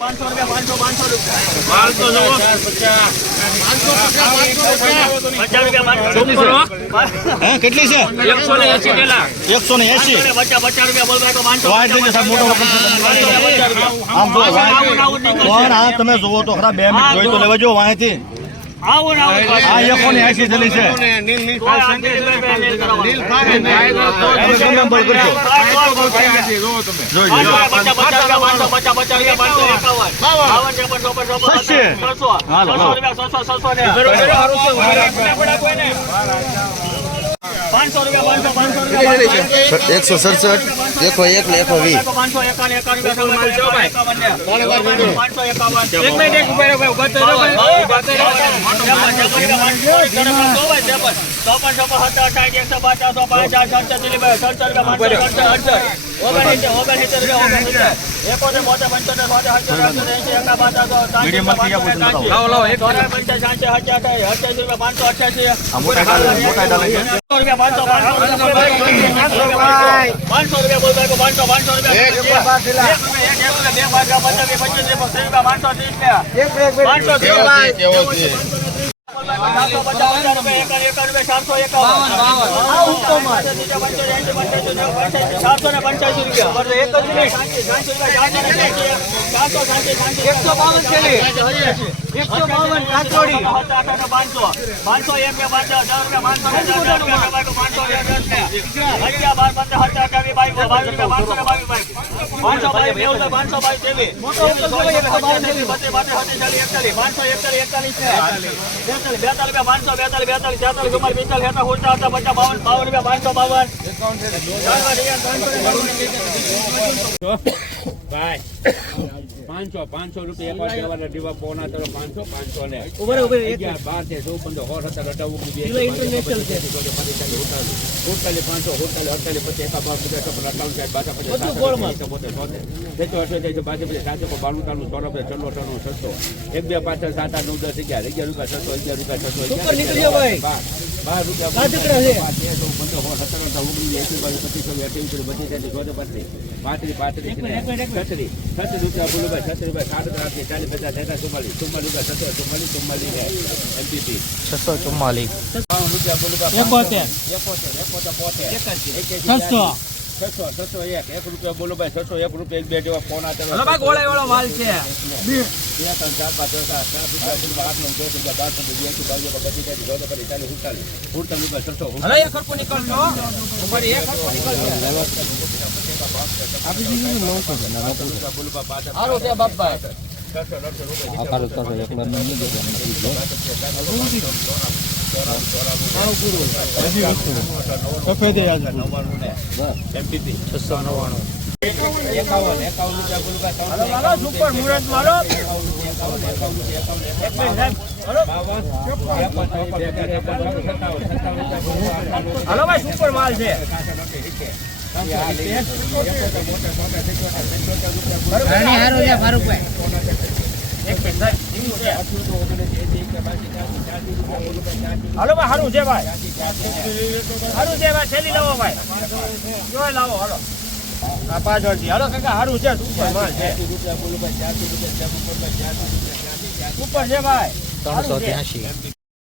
500 रुपया 500 रुपया 500 કેટલી છે 180 ટેલા 180 50 રૂપિયા બોલ ભાઈ 500 વાઈટ છે સાહેબ મોટો આમ તો પણ આ તમે જોવો તો ખરા 2 મિનિટ જોઈ તો લેવા જો વાંહેથી આવો ને આવો આ 180 થેલી છે નંબર કરજો જોઈ ₹500 167 देखो 1 ने 120 ₹500 રૂપિયા દીવા પોના 500 500 ને ઉભરે 12 છે 15 ઇન્ટરનેશનલ છે હોટલે 500 હોટલે 48 50 એક બે પાછળ 7 8 9 10 11 રૂપિયા 1 રૂપિયા બોલો ભાઈ 601 રૂપિયા એક બે જેવા ફોન આ વાળો માલ છે 2 3 4 5 હલો ભાઈ સુપર માલ છે હાલો ભાઈ સારું છે ભાઈ છેલ્લી લાવો ભાઈ જોઈ લાવો હાલો આ પાછળથી હાલો કાકા સારું છે સુપર માલ છે ઉપર છે ભાઈ 383